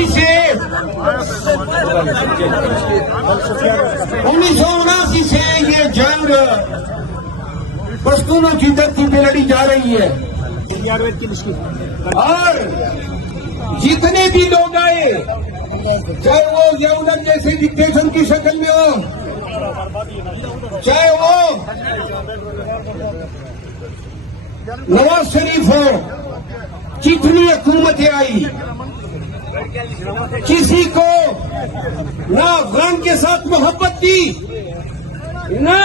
1979 سے یہ جنگ پشتونوں کی دھرتی پہ لڑی جا رہی ہے اور جتنے بھی لوگ آئے چاہے وہ یہودن جیسے ڈکٹیشن کی شکل میں ہو چاہے وہ نواز شریف ہو جتنی حکومتیں آئی کسی کو نہ افغان کے ساتھ محبت دی نہ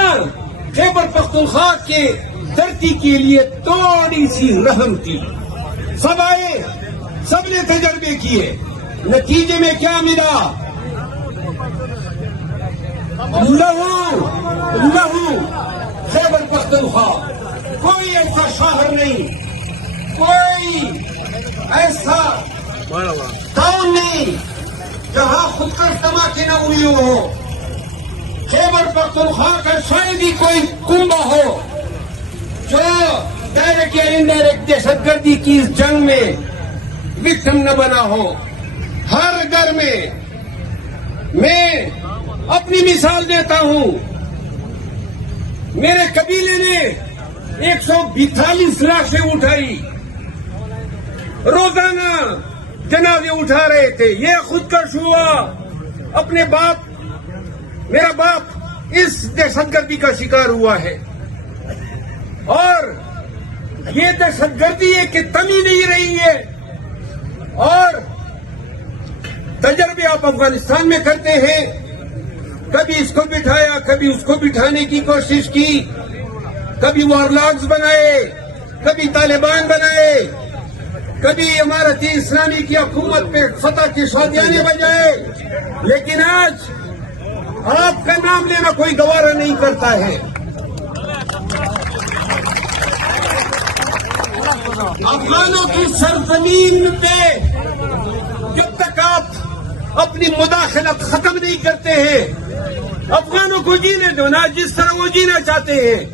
خیبر پختونخوا کے دھرتی کے لیے تھوڑی سی رحم کی سب آئے سب نے تجربے کیے نتیجے میں کیا ملا لہو خیبر پختونخوا کوئی ایسا شہر نہیں کوئی ایسا ٹاؤن نہیں جہاں خود کر دھماکے نہ ہوئی ہو خیبر پختونخوا کا شاید ہی کوئی کنبہ ہو جو ڈائریکٹ یا انڈائریکٹ دہشت گردی کی اس جنگ میں وکٹم نہ بنا ہو ہر گھر میں اپنی مثال دیتا ہوں میرے قبیلے نے 142 لاشیں اٹھائی روزانہ جنازے اٹھا رہے تھے یہ خودکش ہوا اپنے باپ میرا باپ اس دہشت گردی کا شکار ہوا ہے اور یہ دہشت گردی ہے کہ تمی نہیں رہی ہے اور تجربے آپ افغانستان میں کرتے ہیں کبھی اس کو بٹھایا کبھی اس کو بٹھانے کی کوشش کی کبھی وارلاگز بنائے کبھی طالبان بنائے کبھی امارت اسلامی کی حکومت پہ فتح کی شادیانے بجائے لیکن آج آپ کا نام لینا کوئی گوارا نہیں کرتا ہے افغانوں کی سرزمین پہ جب تک آپ اپنی مداخلت ختم نہیں کرتے ہیں افغانوں کو جینے دو نا جس طرح وہ جینا چاہتے ہیں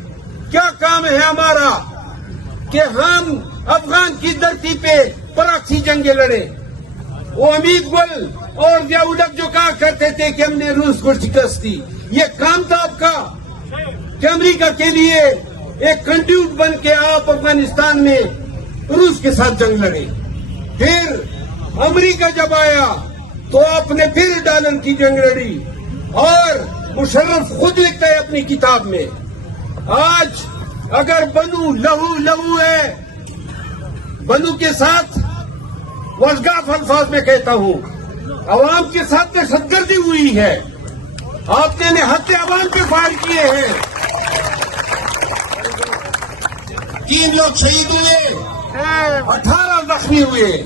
کیا کام ہے ہمارا کہ ہم افغان کی دھرتی پہ پراکسی جنگیں لڑے وہ امید گل اور ضیاء-ال-حق جو کہا کرتے تھے کہ ہم نے روس کو شکست دی یہ کام تھا آپ کا کہ امریکہ کے لیے ایک کنڈیوٹ بن کے آپ افغانستان میں روس کے ساتھ جنگ لڑے پھر امریکہ جب آیا تو آپ نے پھر ڈالر کی جنگ لڑی اور مشرف خود لکھتا ہے اپنی کتاب میں آج اگر بنو لہو ہے بنو کے ساتھ وزگاف الفاظ میں کہتا ہوں عوام کے ساتھ دہشت گردی ہوئی ہے آپ نے نہتے عوام پہ فائر کیے ہیں 3 لوگ شہید ہوئے 18 زخمی ہوئے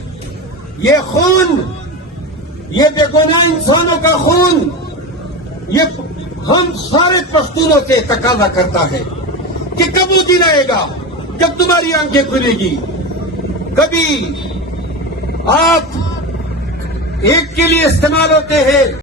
یہ خون یہ بے گناہ انسانوں کا خون یہ ہم سارے پختونوں سے تقاضا کرتا ہے کہ کب وہ دن آئے گا جب تمہاری آنکھیں کھلے گی کبھی آپ ایک کے لیے استعمال ہوتے ہیں